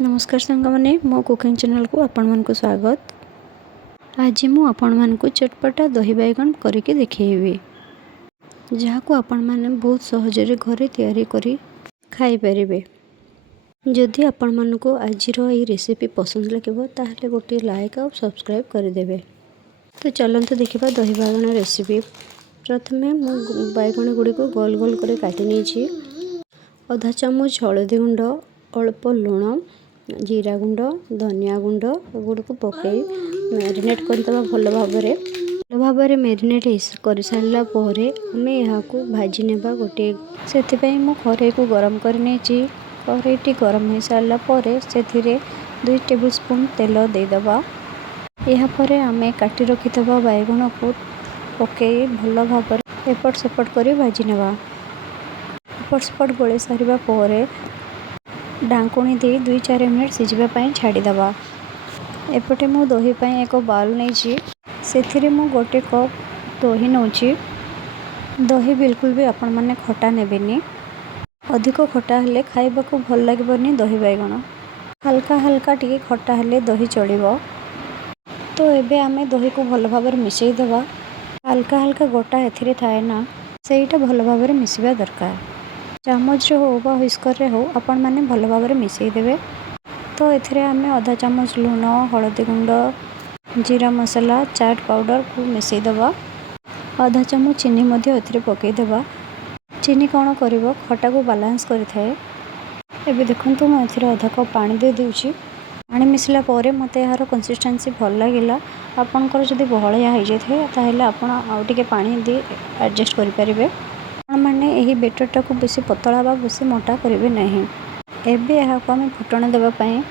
नमस्कार सांगमाने मो cooking channel को आपण मन को स्वागत। आज मु आपण मन को चटपटा दही बैगन करके देखिए जहाँ को आपण माने बहुत सहजरे घरे तैयारी करी खाई परिबे। जदि आपण मन को आज ये रेसिपी पसंद लगे ताहले गोटे लाइक और सब्सक्राइब कर देबे। तो चलते देखा दही बैगन रेसिपी। प्रथमे मु बैगन गुड़ी को गोल गोल कर काटी नहीं आधा चामच हलदी गुंड अल्प लुण जीरा गुंड धनिया गुंड गुड़ को पकई मैरिनेट करदे भल भाव मैरिनेट कर सारा आम यहाँ भाजी नेबा गोटे से खरे को गरम करनी करेटी गरम हो सारापर से 2 टेबल स्पून तेल देदबा। यापर आम काटी रखिथबा बैगन को पकई भल भाव एपट सेपट कर भाजी नेबा। एपट सेपट गोले सारिबा पर ढांकुणी दे 2-4 मिनट सिझापी छाड़ीदबा। एपटे मु दही पाई एक बाउल नहीं से मु गोटे कप दही नौची। दही बिल्कुल भी आपण माने खटा नेबेनी, अधिक खटा हेले खाइबा को भल लागबनी। दही बैगन हल्का हल्का टिके खटा हेले दही चलिबो। तो एबे आमे दही को भल भाव मिसई देबा। हल्का हल्का गोटा एथिरे थाए ना सेटा भल भाव मिसवा दरकार। चामच हो बा हुस्कर हो आपण माने भल भाव मिसई देबे। तो एथिरे आमे आधा चामच लूण हलदी गुंड जीरा मसाला चाट पाउडर को मिसई देबा। आधा चामच चीनी मध्य एथिरे पकई देबा। चीनी कौन करिवो खटा को बैलेंस करिथाए। एबे देखंतु मैं एथिरे आधा कप पानी दे देउची। पानी मिसला पर मते यार कंसिस्टेंसी भल लागिला। आपनकर जदि बहलिया हो जाए ताहले आपण आउ टिके पानी दे एडजस्ट करि परिबे। माने यही बेटरटा को बेसी पतला बा बेसी मोटा करेंगे नहीं। एबे यहाँ को आम फुटण देवाई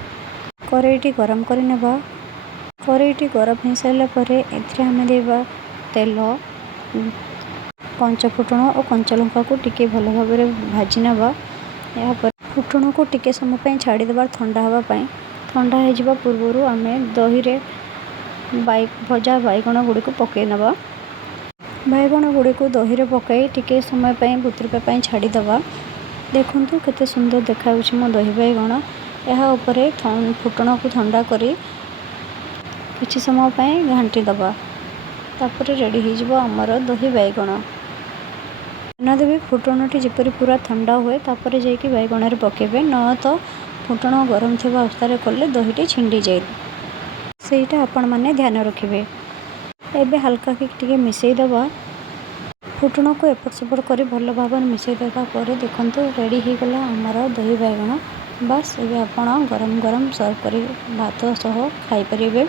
करेईटी गरम कर नेबा। करेईटी गरम हो सारापर एम देवा तेल कंचा फुटण और कंचा लंका को टिके भल भाव भाजी नेबा। यापर फुटण को टिके समय छाड़ीदेबा ठंडा हाँवाई। ठंडा हो पूर्व आम दही रे भजा बैगन गुड़ी को पकई नेबा। बैगन गुड़ी को दही रे पकई टिके समय बुतुरपा छाड़ीदबा। देखंतु केते सुंदर देखा मो दही बैगन। यहाँ उपरे फुटण को ठंडा करी किछि समय घांटी दबा। तापर रेडी हो जिवो हमर दही बैगन। ध्यान देबे फुटणटी जेपरी पूरा ठंडा हुए तापर जाइकी बैगन रे पकेबे, न तो फुटण गरम थिबा अवस्था कले दहीटी छिंडी जाए। सेटा आपण माने ध्यान रखिबे। एबे हल्का टिके मिसई दबा। फुटण को एपट सेपट कर भल भाव मिसई देबा पर देखंतु रेडी हो गला हमर दही बैगन। बस एबे आपण गरम गरम सर्व कर भात सह खाई परिबे।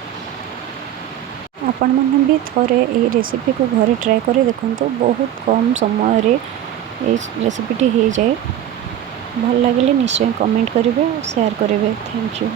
आपण माने भी थोरे ए रेसिपी को घरे ट्राई कर देखंतु। बहुत कम समय रे ए रेसिपीटी हो जाए। भल लगे निश्चय कमेंट करेंगे, शेयर करेंगे। Thank you.